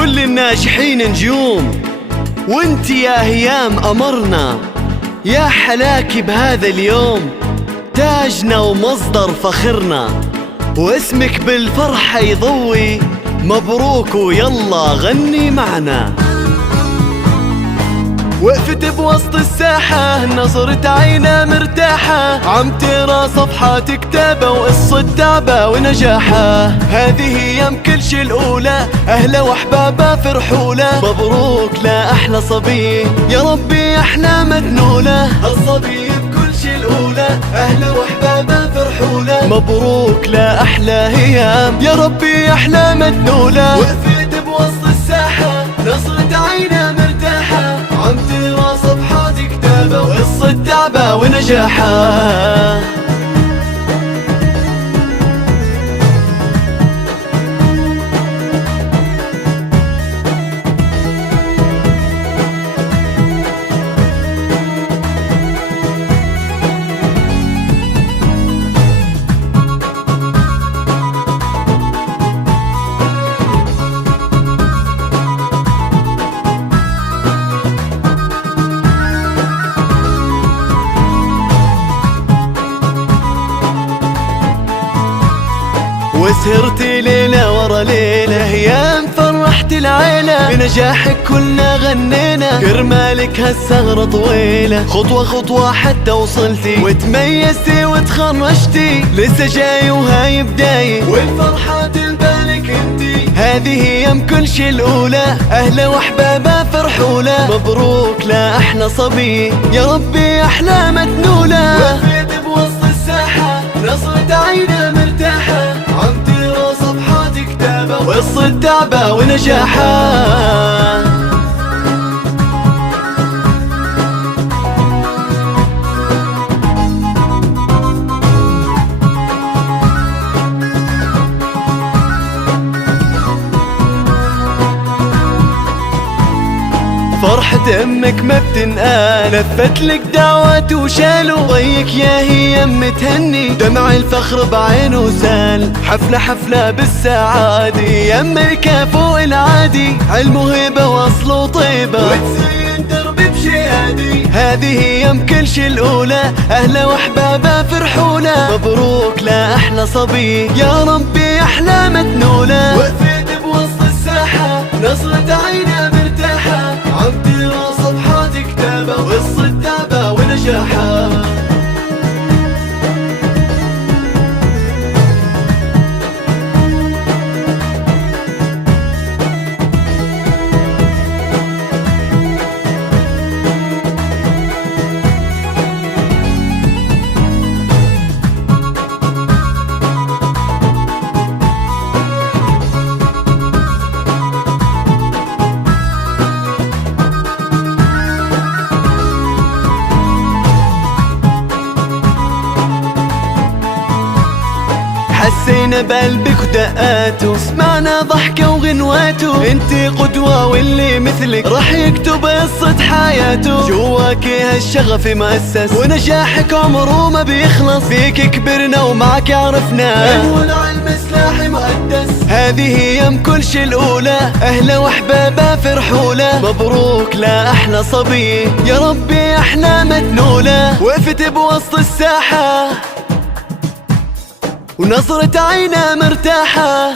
كل الناجحين نجوم، وانت يا هيام أمرنا. يا حلاكي بهذا اليوم، تاجنا ومصدر فخرنا، واسمك بالفرحة يضوي. مبروك ويلا غني معنا. وقفت بوسط الساحة، نظرة عينا مرتاحة، عم ترى صفحات كتابة وقصة تعبة ونجاحة. هذه ايام كل شي الأولى، أهلا وأحبابها فرحولة. مبروك لأحلى صبي، يا ربي أحلى مدنولة. الصبي بكل شي الأولى، أهلا وأحبابها فرحولة. مبروك لأحلى هيام، يا ربي أحلى مدنولة. وقفت بوسط الساحة، نظرة عينا مرتاحة، عم ترى صفحات كتابة وقصة تعبة ونجاحة. وسهرتي ليلة ورا ليلة، هيام فرحت العيلة. بنجاحك كلنا غنينا، كرمالك هالسهرة طويلة. خطوة خطوة حتى وصلتي، وتميزتي وتخرجتي. لسه جاي وهاي بداية، والفرحة تلبالك انتي. هذه ايام كل شي الأولى، أهلا وأحبابها فرحولة. مبروك لأحلى صبي، يا ربي أحلى مدنولة. وقفت بوسط الساحة، نظرة عينا مرتاحة، عم ترى صفحات كتابة وقصة تعبة ونجاحة. فرحة امك ما بتنقال، لفت لك دعوات وشالوا. ضيك يا هيام متهني، دمع الفخر بعينه سال. حفلة حفلة بالسعادة، يا ملكة فوق العادي. علم وهبة واصل وطيبة، وتزين دربي بشي هادي. هذه ايام كل شي الأولى، أهلا وأحبابها فرحولة. مبروك لأحلى صبي، يا ربي أحلى مدنولة. وقفت بوسط الساحة، نظرة عينا مرتاحة، عم ترى صفحات كتابة وقصة تعبة ونجاحة. حسينا بقلبك ودقاته، سمعنا ضحكة وغنواته. انتي قدوة واللي مثلك رح يكتب قصة حياته. جواكي هالشغف مؤسس، ونجاحك عمره ما بيخلص. فيك كبرنا ومعك عرفنا، والعلم سلاحي مقدس. هذه ايام كل شي الأولى، أهلا وأحبابها فرحولة. مبروك لأحلى صبي، يا ربي أحلى مدنولة. وقفت بوسط الساحة، ونظرة عينا مرتاحة،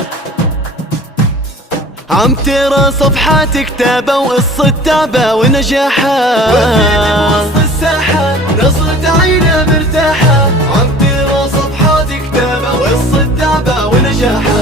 عم ترى صفحات كتابة وقصة تعبة ونجاحة. وقفت بوسط الساحة، نظرة عينا مرتاحة، عم ترى صفحات كتابة وقصة تعبة ونجاحة.